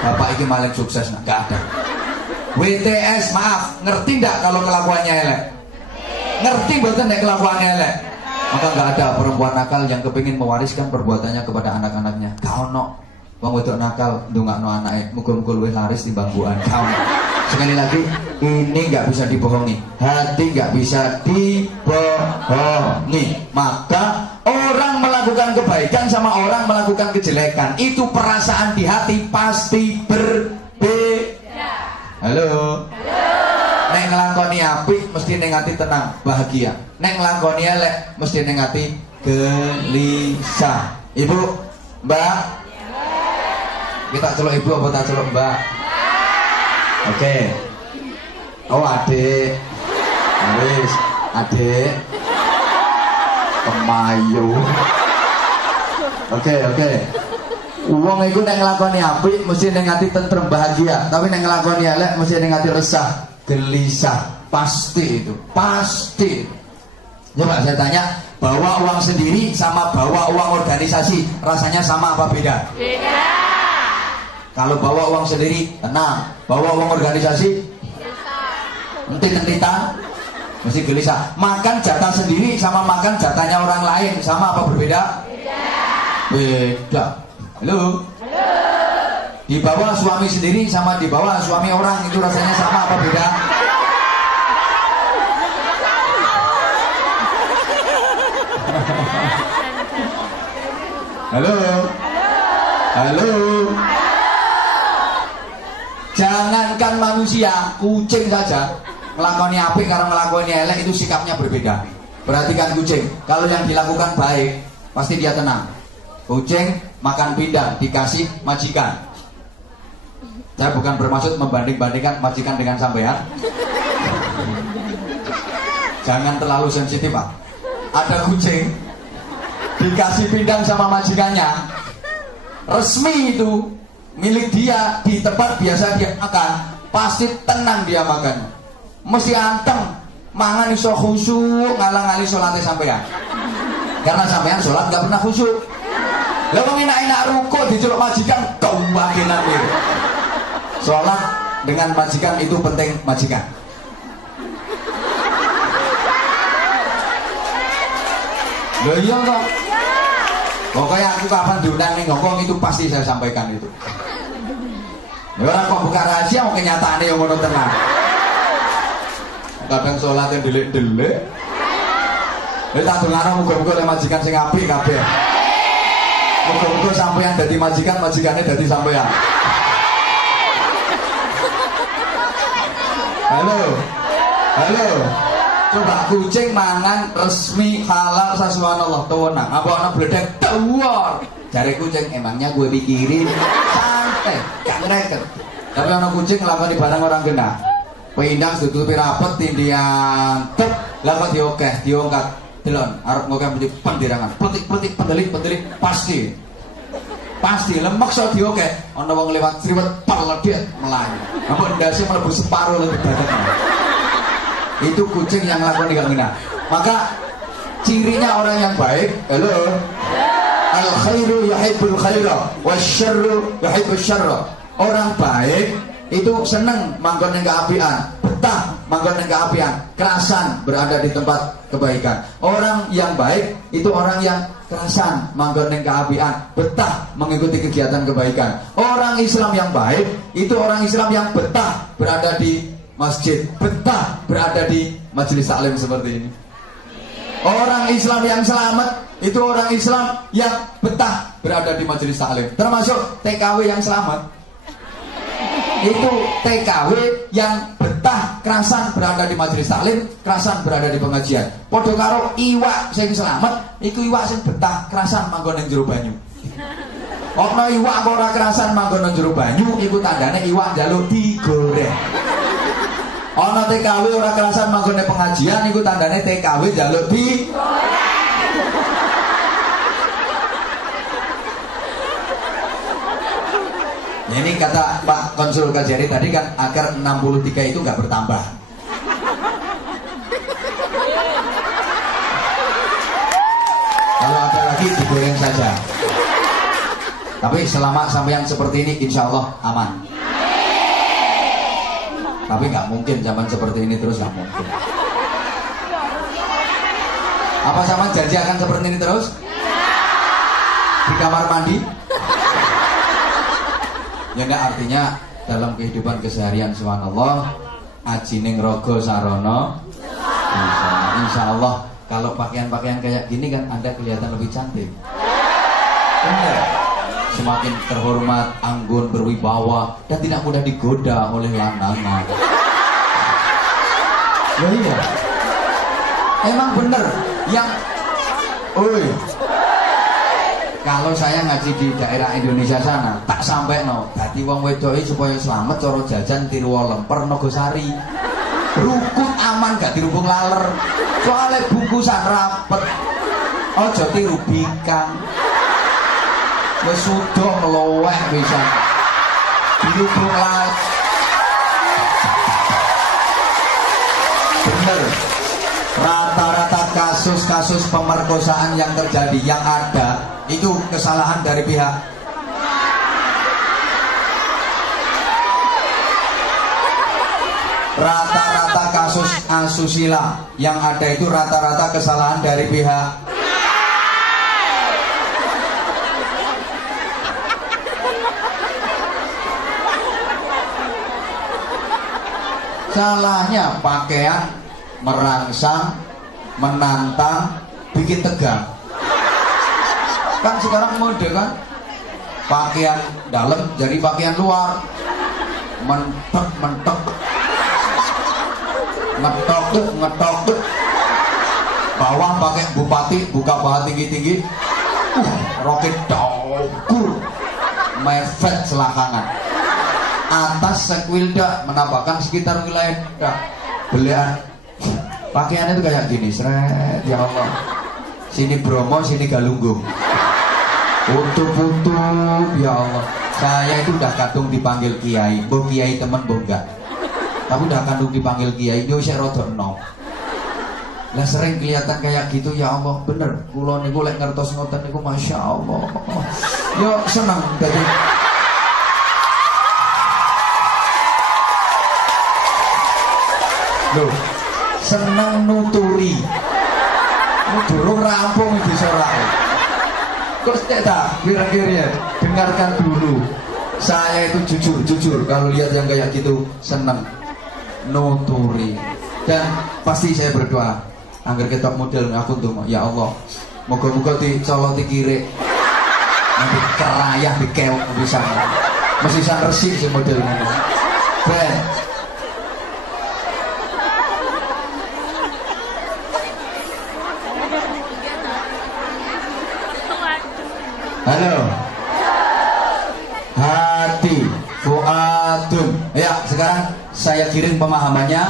bapak ini maling sukses, nggak ada. WTS, maaf, ngerti nggak kalau kelakuannya elek? Ngerti betul nek kelakuannya elek? Maka nggak ada perempuan nakal yang kepingin mewariskan perbuatannya kepada anak-anaknya. Kau no, wong wedok nakal, ndongakno anake, muga-muga luwih laris timbang mbukan. Kau. Sekali lagi, ini nggak bisa dibohongi. Hati nggak bisa dibohongi. Maka orang melakukan kebaikan sama orang melakukan kejelekan, itu perasaan di hati pasti berbeda. Halo. Nek nglakoni apik mesti ning ati tenang, bahagia. Nek nglakoni elek mesti ning ati gelisah. Ibu, Mbak. Kita celuk ibu apa tak celuk Mbak? Oke. Oh, adik. Wis, adik. Pemayu. Oke. Wong iku nek nglakoni apik mesti ning ati tentrem bahagia, tapi nek nglakoni elek mesti ning ati resah, gelisah. Pasti itu, pasti. Coba saya tanya, bawa uang sendiri sama bawa uang organisasi rasanya sama apa beda? Beda. Kalau bawa uang sendiri tenang, bawa uang organisasi entit-entitan mesti gelisah. Makan jatah sendiri sama makan jatahnya orang lain sama apa berbeda? Beda. Halo. Di bawah suami sendiri sama di bawah suami orang itu rasanya sama apa beda? Halo. Halo. Jangankan manusia, kucing saja ngelakoni apik karo ngelakoni elek itu sikapnya berbeda. Perhatikan kucing, kalau yang dilakukan baik pasti dia tenang. Kucing makan pindang dikasih majikan. Saya bukan bermaksud membanding-bandingkan majikan dengan sampean. Jangan terlalu sensitif, Pak. Ada kucing dikasih pindang sama majikannya, resmi itu milik dia, di tempat biasa dia makan, pasti tenang dia makan. Mesti anteng, mangan iso khusyuk, ngalang-ngali sholatnya sampean. Karena sampean sholat gak pernah khusyuk. Lah wong enak-enak ruko diceluk majikan kewakilan dia. Sholat dengan majikan itu penting majikan. Loh iya toh? Pokoknya aku kapan diundang nih ngomong itu pasti saya sampaikan itu. Ya orang kok buka rahasia mau kenyataannya yang ngono tenang. Kadang sholat yang delik-delik. Wis tak dongano muga-muga le majikan sing apik kabeh. Muga-muga sampeyan dadi majikan, majikannya dadi sampeyan. Halo. Halo. Coba kucing mangan resmi halal sasuwanallah tuwenang. Apa ana bledek tuwor. Jare kucing emangnya gue pikirin santai, gak ngereken. Tapi ana kucing nglakoni barang orang genah. Pindang ditutupi rapet tindian tep lah kok diokeh, diongkat. Delon arep ngokeh mesti pendirangan. Petik-petik pendelik pasti. Pasti lemek so diokeh. Ana wong lewat sriwet peledet melayu. Apa ndase mlebu separo lebih badan. Itu kucing yang lakoni gak ngena. Maka cirinya orang yang baik, halo. Al khairu yuhibbul khaira wasyarru yuhibbus syarra. Orang baik itu seneng manggon ning keapian, betah manggon ning keapian, kerasan berada di tempat kebaikan. Orang yang baik itu orang yang kerasan manggon ning keapian, betah mengikuti kegiatan kebaikan. Orang Islam yang baik itu orang Islam yang betah berada di masjid, betah berada di majelis taklim seperti ini. Orang Islam yang selamat itu orang Islam yang betah berada di majelis taklim. Termasuk TKW yang selamat. Itu TKW yang betah kerasan berada di majelis taklim, kerasan berada di pengajian. Padha karo iwak sing selamat, iku iwak sing betah kerasan manggon ning jero banyu. Ana iwak kok ora kerasan manggon ning jero banyu, iku tandane iwak njaluk digoreng. Ana TKW ora kerasan manggon ning pengajian, iku tandane TKW njaluk digoreng. Ini kata Pak Konsul Kajari tadi kan akar 63 itu nggak bertambah. Kalau ada lagi digoreng saja. Tapi selama sampean seperti ini insya Allah aman. Tapi nggak mungkin zaman seperti ini terus, nggak mungkin. Apa sama janji akan seperti ini terus? Di kamar mandi? Ya enggak, artinya dalam kehidupan keseharian subhanallah ajining rogo sarono. Insya Allah kalau pakaian-pakaian kayak gini kan Anda kelihatan lebih cantik. Benar. Semakin terhormat, anggun, berwibawa dan tidak mudah digoda oleh lanangan. Ya iya. Emang bener yang kalau saya ngaji di daerah Indonesia sana tak sampai no dadi wong wedok supaya selamat coro jajan tiru lemper Nogosari rukun aman gak dirubung laler soalnya bungkusan rapet ojo tiru bikang wis sudah ngeloweh bisa dirubung laler. Bener, rata-rata kasus-kasus pemerkosaan yang terjadi yang ada itu kesalahan dari pihak rata-rata kasus asusila yang ada itu rata-rata kesalahan dari pihak salahnya pakaian merangsang, menantang, bikin tegang. Kan sekarang mode kan pakaian dalam jadi pakaian luar, mentok ngetok bawah pakai bupati buka paha tinggi roket daukur mefet selakangan atas sekwilda menampakkan sekitar wilayah belian pakaiannya itu kayak gini seret ya Allah sini Bromo sini Galunggung putu ya Allah saya itu udah kadung dipanggil kiai boh kiai temen boh enggak tapi udah kadung dipanggil kiai itu saya rodok nom lah sering kelihatan kayak gitu ya Allah bener kula niku lek ngertos ngoten niku Masya Allah yo seneng jadi loh seneng nuturi durung rampung di sorak terus tak kira-kira dengarkan dulu saya itu jujur kalau lihat yang kayak gitu seneng nuturi dan pasti saya berdoa anggar ketok model aku tuh ya Allah moga-moga dicoloti kiri nanti kerayah dikeok bisa mesti resik si model ini ben halo hati fuadun ya sekarang saya kirim pemahamannya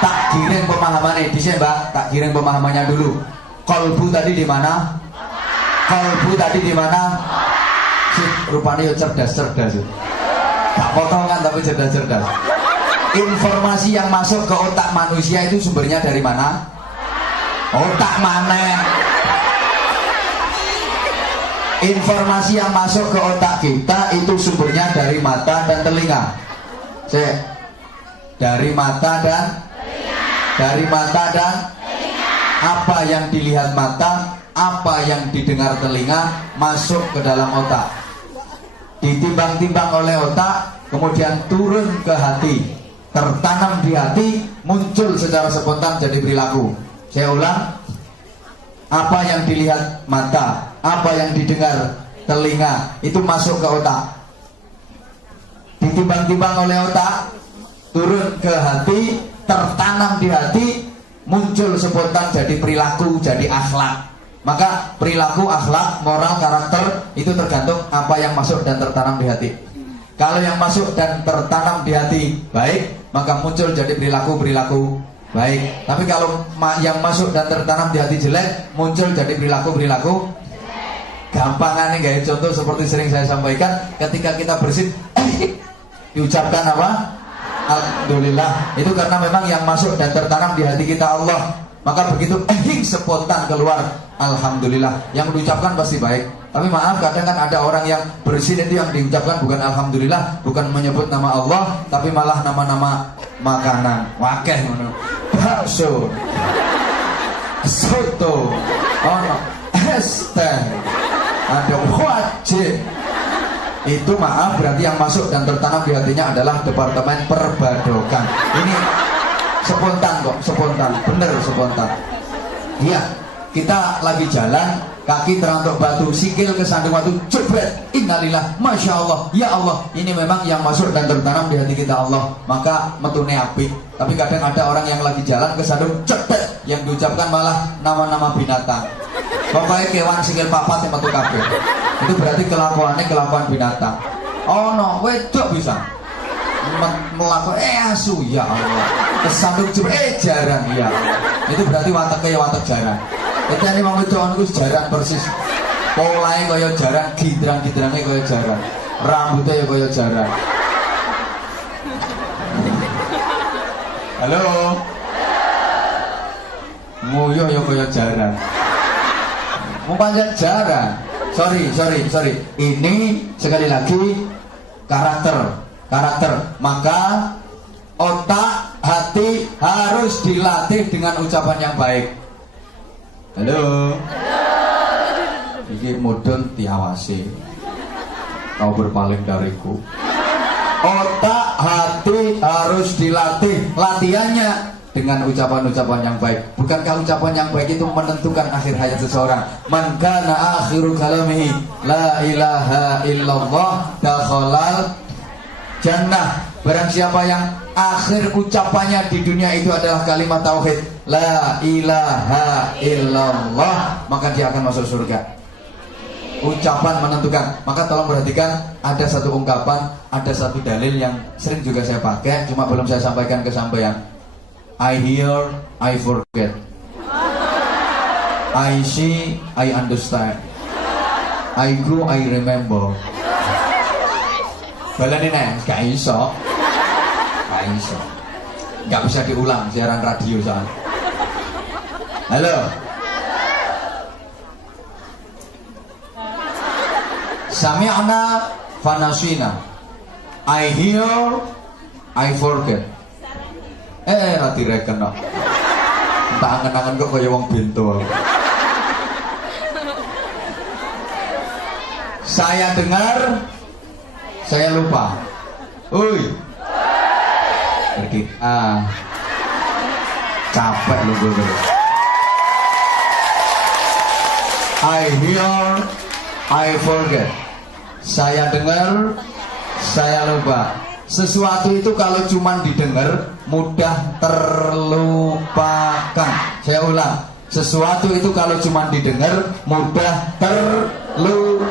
tak kirim pemahamannya di sini mbak tak kirim pemahamannya dulu kolbu tadi di mana kolbu tadi di mana rupanya cerdas tak potongan tapi cerdas informasi yang masuk ke otak manusia itu sumbernya dari mana otak mana informasi yang masuk ke otak kita itu sumbernya dari mata dan telinga. Dari mata dan apa yang dilihat mata, apa yang didengar telinga masuk ke dalam otak. Ditimbang-timbang oleh otak, kemudian turun ke hati, tertanam di hati, muncul secara spontan jadi perilaku. Saya ulang. Apa yang dilihat mata, apa yang didengar telinga itu masuk ke otak, ditimbang-timbang oleh otak, turun ke hati, tertanam di hati, muncul spontan jadi perilaku, jadi akhlak. Maka perilaku, akhlak, moral, karakter itu tergantung apa yang masuk dan tertanam di hati. Kalau yang masuk dan tertanam di hati baik, maka muncul jadi perilaku baik. Tapi kalau yang masuk dan tertanam di hati jelek, muncul jadi perilaku gampangannya guys. Contoh seperti sering saya sampaikan, ketika kita bersin diucapkan apa? Alhamdulillah. Itu karena memang yang masuk dan tertanam di hati kita Allah Maka begitu spontan keluar alhamdulillah, yang diucapkan pasti baik. Tapi maaf, kadang kan ada orang yang bersin itu yang diucapkan bukan alhamdulillah, bukan menyebut nama Allah, tapi malah nama-nama makanan. Wakeh ngono. Bakso, soto, ono es teh, ada wajib. Itu maaf, berarti yang masuk dan tertanam di hatinya adalah departemen perbadokan. Ini spontan kok, spontan, bener spontan. Iya, kita lagi jalan, kaki terantuk batu, sikil kesandung batu, jebret, innalillah, masya Allah, ya Allah. Ini memang yang masuk dan tertanam di hati kita Allah, maka metune apik. Tapi kadang ada orang yang lagi jalan kesandung jebret, yang diucapkan malah nama-nama binatang. Pokoknya kewan sikil papat yang metu kabeh. Itu berarti kelakuannya kelakuan binatang. Oh no, wedok bisa melakukan asu, ya Allah. Kesandung jebret, jarang, ya. Itu berarti wataknya watak jarang. Itu ini mau wedok itu jarang persis. Polanya kaya jarang, gidrang-gidrangnya kaya jarang, rambutnya ya kaya jarang. Halo. Nguyuh ya kaya jarang. Mau panjang jarang. Sorry. Ini sekali lagi karakter. Maka otak, hati harus dilatih dengan ucapan yang baik. Halo. Iki mudun diawasi. Kau berpaling dariku. Otak, hati harus dilatih. Latihannya dengan ucapan-ucapan yang baik. Bukankah ucapan yang baik itu menentukan akhir hayat seseorang? Man kana akhiru kalamihi la ilaha illallah dakhalal jannah. Barang siapa yang akhir ucapannya di dunia itu adalah kalimat tauhid la ilaha illallah, maka dia akan masuk surga. Ucapan menentukan. Maka tolong perhatikan, ada satu ungkapan, ada satu dalil yang sering juga saya pakai, cuma belum saya sampaikan ke sampean. I hear, I forget. I see, I understand. I go, I remember. Balani nih, gak iso. Gak bisa diulang siaran radio soal. Halo. Sami'na fanasina. I hear, I forget. Nanti reken no. Entah angen-angen kok kaya wong bento. Saya dengar, saya lupa. Uy. Pergi. Capek lu gue. I hear, I forget. Saya dengar, saya lupa. Sesuatu itu kalau cuma didengar mudah terlupakan. Saya ulang, sesuatu itu kalau cuma didengar mudah terlupakan.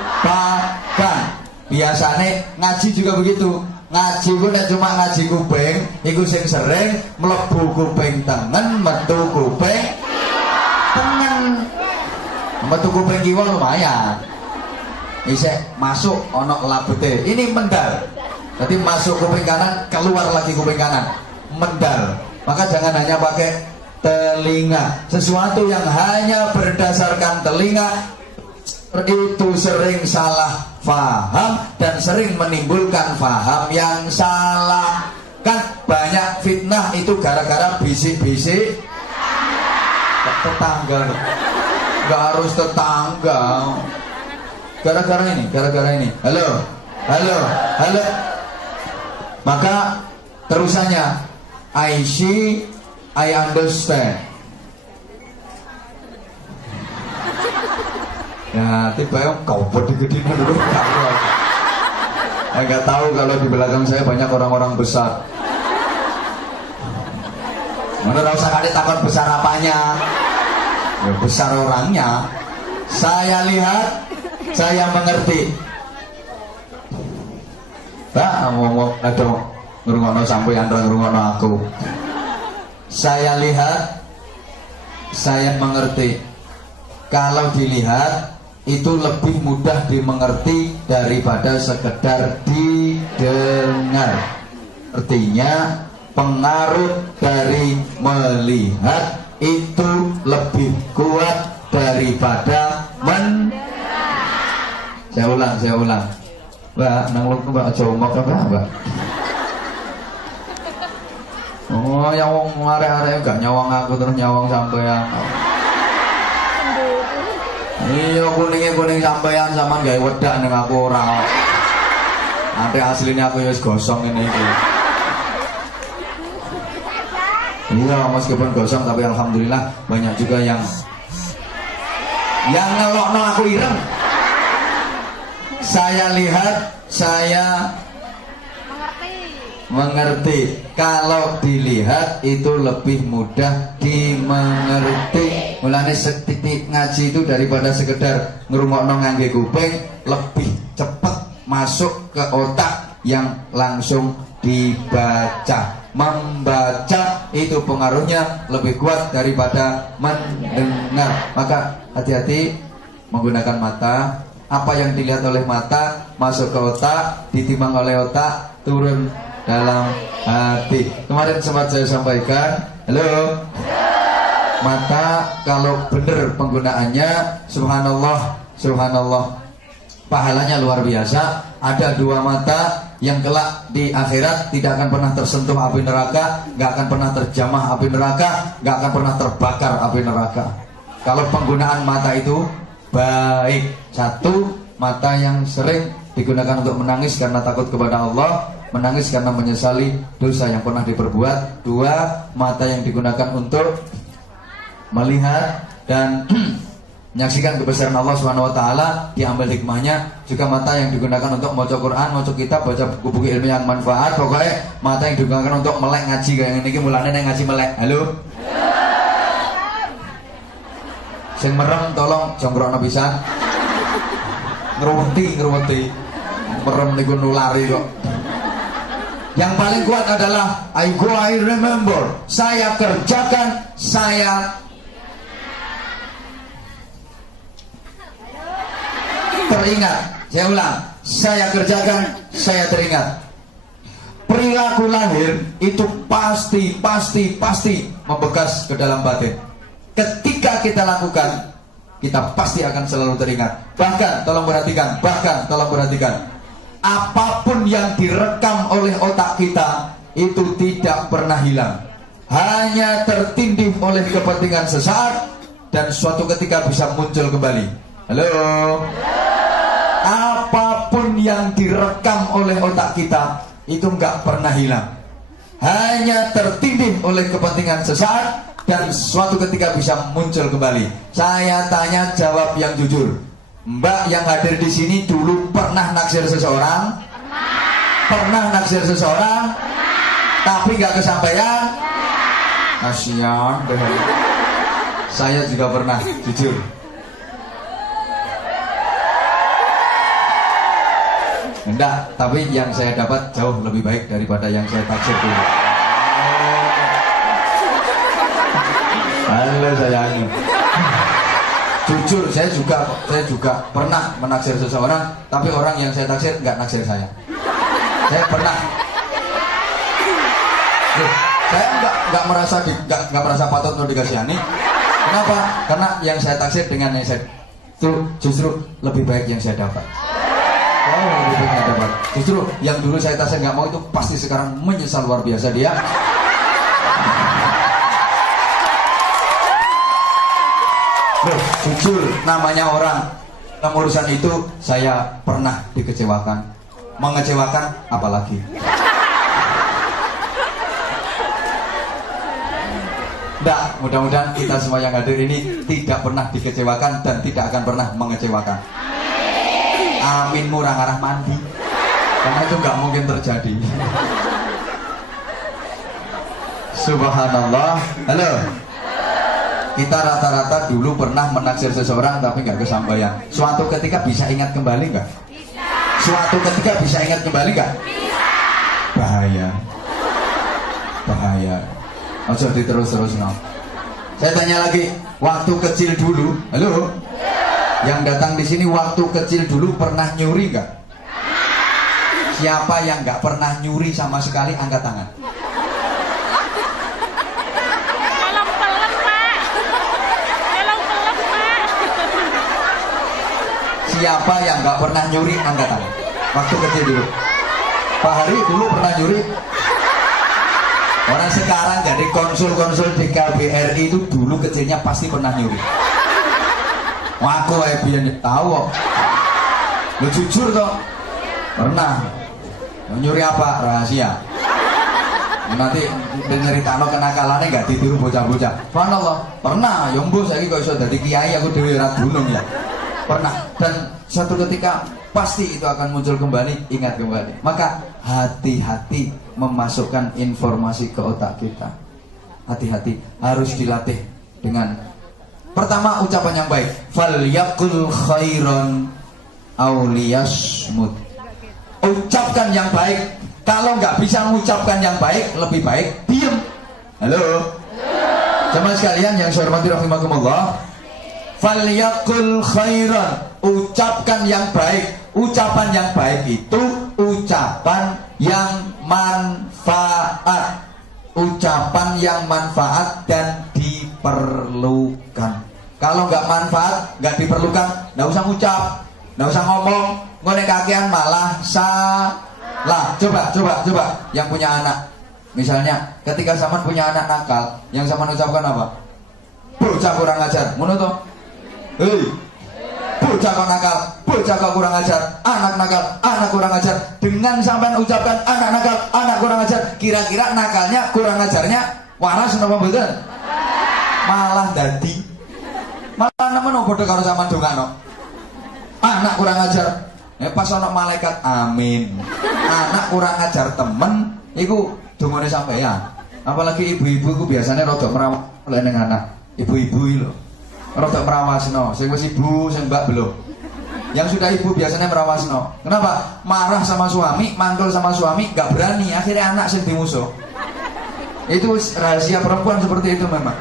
Biasanya ngaji juga begitu. Ngaji ku nek cuma ngaji kuping, iku sing sering mlebu kuping tengen, metu kuping tengen. Metu kuping kiwa lumayan. Isek masuk ono labete. Ini mendal. Jadi masuk kuping kanan, keluar lagi kuping kanan, mendal. Maka jangan hanya pakai telinga. Sesuatu yang hanya berdasarkan telinga itu sering salah faham dan sering menimbulkan faham yang salah. Kan banyak fitnah itu gara-gara bisik-bisik tetangga. Gak harus tetangga. Gara-gara ini. Halo. Maka terusannya I see, I understand. Ya, tiba-tiba kau gede-gede dulu. Saya nggak tahu kalau di belakang saya banyak orang-orang besar. Mana usah kali takut besar apanya? Ya besar orangnya. Saya lihat, saya mengerti. Pak, ngomong ada ngrungokno sampeyan ra ngrungokno aku. Saya lihat, saya mengerti. Kalau dilihat itu lebih mudah dimengerti daripada sekedar didengar. Artinya pengaruh dari melihat itu lebih kuat daripada Saya ulang. Mbak, nang lu Mbak aja omong apa, Mbak? Oh, yang wong arek-arek gak nyawang aku terus nyawang sampean. Iya, kuning sampean sampean gawe wedak ning aku ora. Nanti aslinya aku wis gosong ini iki. Iya, meskipun gosong tapi alhamdulillah banyak juga yang ngelokno aku ireng. Saya lihat, saya mengerti. Kalau dilihat itu lebih mudah dimengerti. Mulane setitik ngaji itu daripada sekedar ngrungokno ngangge kuping, lebih cepat masuk ke otak yang langsung dibaca. Membaca itu pengaruhnya lebih kuat daripada mendengar. Maka hati-hati menggunakan mata. Apa yang dilihat oleh mata masuk ke otak, ditimbang oleh otak, turun dalam hati. Kemarin sempat saya sampaikan, halo, mata kalau benar penggunaannya, subhanallah, pahalanya luar biasa. Ada dua mata yang kelak di akhirat tidak akan pernah tersentuh api neraka, gak akan pernah terjamah api neraka, gak akan pernah terbakar api neraka. Kalau penggunaan mata itu baik. Satu, mata yang sering digunakan untuk menangis karena takut kepada Allah, menangis karena menyesali dosa yang pernah diperbuat. Dua, mata yang digunakan untuk melihat dan menyaksikan kebesaran Allah SWT, diambil hikmahnya. Juga mata yang digunakan untuk baca Quran, baca kitab, baca buku-buku ilmiah yang manfaat. Pokoknya mata yang digunakan untuk melek ngaji kayak ini, mulane nang ngaji melek. Halo. Sing merem tolong jonggrokno pisan. Ngeruweti. Merem niku nulari kok. Yang paling kuat adalah I remember. Saya kerjakan, saya teringat. Saya ulang, saya kerjakan, saya teringat. Perilaku lahir itu pasti membekas ke dalam batin. Ketika kita lakukan, kita pasti akan selalu teringat. Bahkan, tolong perhatikan, apapun yang direkam oleh otak kita itu tidak pernah hilang, hanya tertindih oleh kepentingan sesaat dan suatu ketika bisa muncul kembali. Halo. Apapun yang direkam oleh otak kita itu nggak pernah hilang, hanya tertindih oleh kepentingan sesaat dan suatu ketika bisa muncul kembali. Saya tanya, jawab yang jujur. Mbak yang hadir di sini dulu pernah naksir seseorang? Pernah naksir seseorang? Tapi nggak kesampaian? Kasihan deh. Saya juga pernah, jujur. Enggak, tapi yang saya dapat jauh lebih baik daripada yang saya taksir dulu. Halo sayangnya. Jujur, saya juga pernah menaksir seseorang, tapi orang yang saya taksir nggak naksir saya. Saya pernah. Saya nggak merasa patut untuk dikasihani. Kenapa? Karena yang saya taksir dengan yang saya itu justru lebih baik yang saya dapat. Oh, lebih baik yang dapat. Justru yang dulu saya taksir nggak mau itu pasti sekarang menyesal luar biasa dia. Loh, jujur, namanya orang dalam urusan itu saya pernah dikecewakan, mengecewakan apalagi. Nggak, mudah-mudahan kita semua yang hadir ini tidak pernah dikecewakan dan tidak akan pernah mengecewakan. Amin murah arah mandi, karena itu nggak mungkin terjadi. Subhanallah. Halo. Kita rata-rata dulu pernah menaksir seseorang tapi nggak kesampaian. Suatu ketika bisa ingat kembali nggak? Suatu ketika bisa ingat kembali nggak? Bahaya. Ojo diterus-terus no. Saya tanya lagi, waktu kecil dulu, halo? Yang datang di sini waktu kecil dulu pernah nyuri nggak? Siapa yang nggak pernah nyuri sama sekali angkat tangan? Siapa yang nggak pernah nyuri angkat tangan? Waktu kecil dulu. Pak Hari dulu pernah nyuri. Orang sekarang jadi konsul-konsul di KBRI itu dulu kecilnya pasti pernah nyuri. Wah, aku biar tahu kok. Lu jujur toh? Pernah. Nyuri apa? Rahasia. Nanti nyeritakno kenakalannya nggak ditiru bocah-bocah. Subhanallah. Pernah. Yombo saya kok iso dadi kiai aku dhewe ra gunung ya. Pernah. Dan suatu ketika pasti itu akan muncul kembali, ingat kembali. Maka hati-hati memasukkan informasi ke otak kita. Hati-hati, harus dilatih dengan pertama ucapan yang baik. Falyaqul khairan aw liyasmut. Ucapkan yang baik. Kalau nggak bisa mengucapkan yang baik, lebih baik diam. Halo. Jemaah sekalian yang saya hormati rahimakumullah. Falyaqul khairan. Ucapkan yang baik. Ucapan yang baik itu ucapan yang manfaat. Ucapan yang manfaat dan diperlukan. Kalau nggak manfaat, nggak diperlukan, nggak usah ngucap, nggak usah ngomong. Ngone kakean malah salah. Coba. Yang punya anak, misalnya ketika zaman punya anak nakal, yang zaman ucapkan apa? Bocah kurang ajar, ngono toh? Hei, bocah kok nakal, bocah kok kurang ajar, anak nakal, anak kurang ajar. Dengan sampean ucapkan anak nakal, anak kurang ajar, kira-kira nakalnya, kurang ajarnya waras napa mboten? Malah dadi malah nemen padha karo sampean dongakno. Anak kurang ajar. Pas ana malaikat amin. Anak kurang ajar temen iku dongane sampeyan. Apalagi ibu-ibu ku biasanya rada merawat ning anak. Ibu-ibu iki lho. Rada merawasno, sing wis ibu, sing mbak belum. Yang sudah ibu biasanya merawasno. Kenapa? Marah sama suami, mantul sama suami, gak berani, akhirnya anak sing dimusuh. Itu rahasia perempuan seperti itu memang.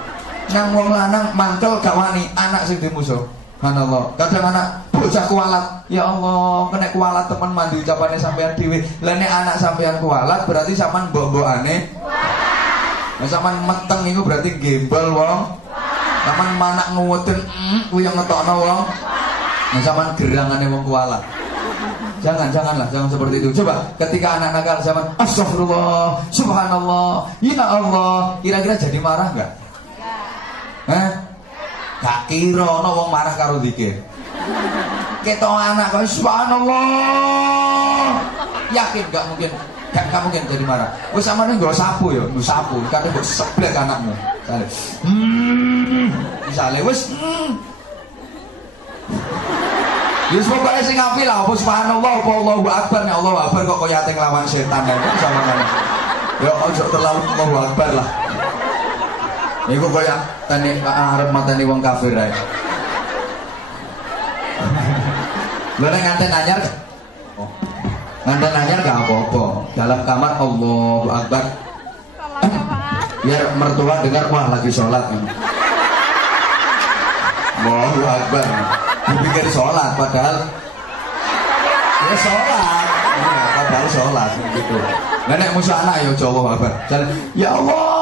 Nang wong lanang mantul gak wani, anak sing dimusuh. Subhanallah. Kadang anak bocah kualat. Ya Allah, kena kualat teman mandi ucapannya sampean dhewe. Lah nek anak sampean kualat berarti sampean mbok-mbokane. Lah sampean meteng iku berarti gembel wong. Sampean manak nguweden kuwi yang ngetokno wong. Nah sampean gerangane wong kualat. Jangan seperti itu. Coba ketika anak nakal zaman astagfirullah, subhanallah, ya Allah, kira-kira jadi marah enggak? Gak kira ana wong marah karo zikir. Ketok anak kok subhanallah. Yakin gak mungkin. Gak mungkin jadi marah. Wis sampeyan nggo sapu ya, nggo sapu, kadang mbok seblek anakmu. Misale wis Yus pokoknya sing apil lah, apa subhanallah, apa Allahu Akbar. Nek Allahu Akbar kok kaya ate nglawan setan kan sampeyan. Ya ojo terlalu Allahu Akbar lah. Iku kaya tani arep mateni wong kafir ae. Lha nek nganten anyar. Oh. Nganten anyar gak apa-apa. Dalam kamar Allahu Akbar. Biar mertua dengar wah lagi sholat. Allahu Akbar. Dipikir sholat padahal ya sholat. Ya, padahal sholat gitu. Lah nek musuh anak ya Allahu Akbar. Ya Allah.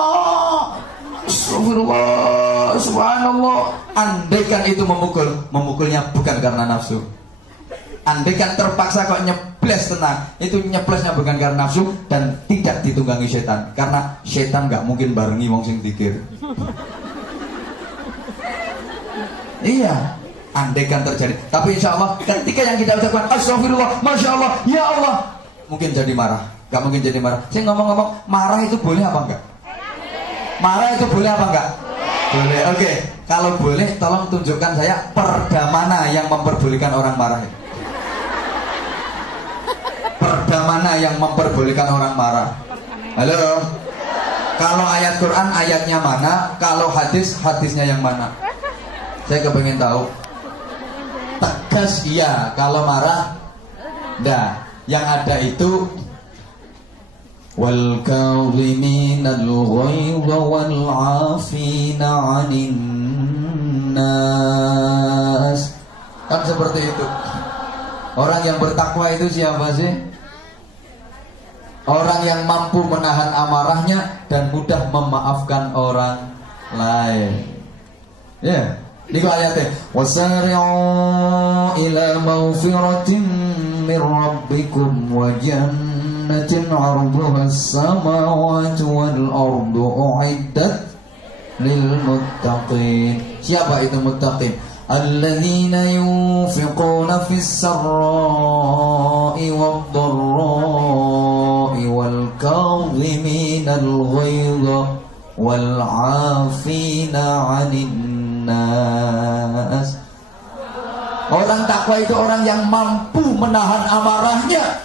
Astagfirullah, subhanallah. Andaikan itu memukulnya bukan karena nafsu. Andaikan terpaksa kok nyebles tenang, itu nyeblesnya bukan karena nafsu dan tidak ditunggangi setan. Karena setan gak mungkin barengi wong sing zikir. Iya, andaikan terjadi. Tapi insya Allah ketika yang kita ucapkan astagfirullah, masya Allah, ya Allah, mungkin jadi marah. Gak mungkin jadi marah. Saya ngomong-ngomong, marah itu boleh apa enggak? Marah itu boleh apa enggak? Boleh. Oke. Kalau boleh tolong tunjukkan saya perda mana yang memperbolehkan orang marah. Perda mana yang memperbolehkan orang marah? Halo. Kalau ayat Quran ayatnya mana? Kalau hadis hadisnya yang mana? Saya kepengen tahu. Tegas iya, kalau marah enggak. Yang ada itu wal kadhiminal ghaidha wal 'afina 'anil nas. Kan seperti itu. Orang yang bertakwa itu siapa sih? Orang yang mampu menahan amarahnya dan mudah memaafkan orang lain. Ya. Niku ayatnya wasari'u ila maghfiratin min rabbikum wa jannatin 'arduha as-samawati wal ardu u'iddat lil muttaqin. Siapa itu muttaqin? Alladzina yunfiquna fis sarra'i wad dharra'i wal kadhiminal ghaidha wal 'afina 'anil nas. Orang takwa itu orang yang mampu menahan amarahnya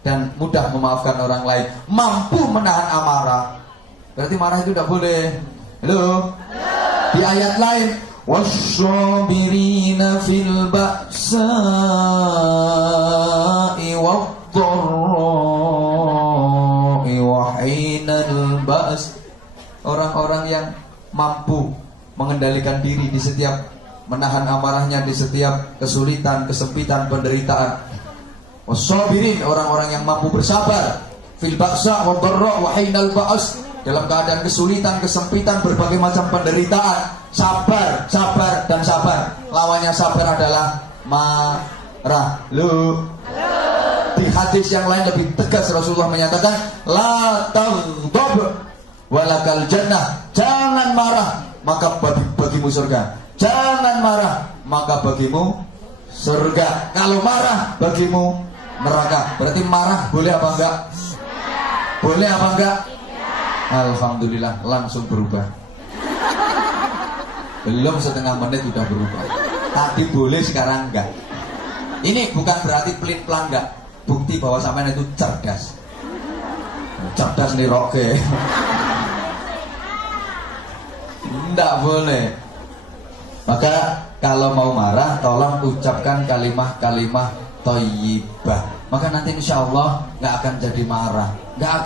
dan mudah memaafkan orang lain. Mampu menahan amarah. Berarti marah itu tidak boleh. Halo? Di ayat lain, wasyabirina fil ba'sa'i wad-dharra'i wa hinal ba's. Orang-orang yang mampu mengendalikan diri di setiap menahan amarahnya di setiap kesulitan, kesempitan, penderitaan. Wassabirin, orang-orang yang mampu bersabar fil ba'sa wa dharra wa hinal ba's, dalam keadaan kesulitan, kesempitan, berbagai macam penderitaan. Sabar, sabar dan sabar. Lawannya sabar adalah marah. Lu. Di hadis yang lain lebih tegas Rasulullah menyatakan la taghdab walakal jannah. Jangan marah, maka bagimu surga. Jangan marah, maka bagimu surga. Kalau marah, bagimu neraka. Berarti marah boleh apa enggak? Boleh apa enggak? Alhamdulillah, langsung berubah. Belum setengah menit sudah berubah. Tadi boleh, sekarang enggak. Ini bukan berarti pelin-pelan enggak. Bukti bahwa sampean itu cerdas. Cerdas nih roke. Enggak boleh. Maka kalau mau marah, tolong ucapkan kalimah-kalimah thayyibah. Maka nanti insya Allah nggak akan jadi marah, nggak akan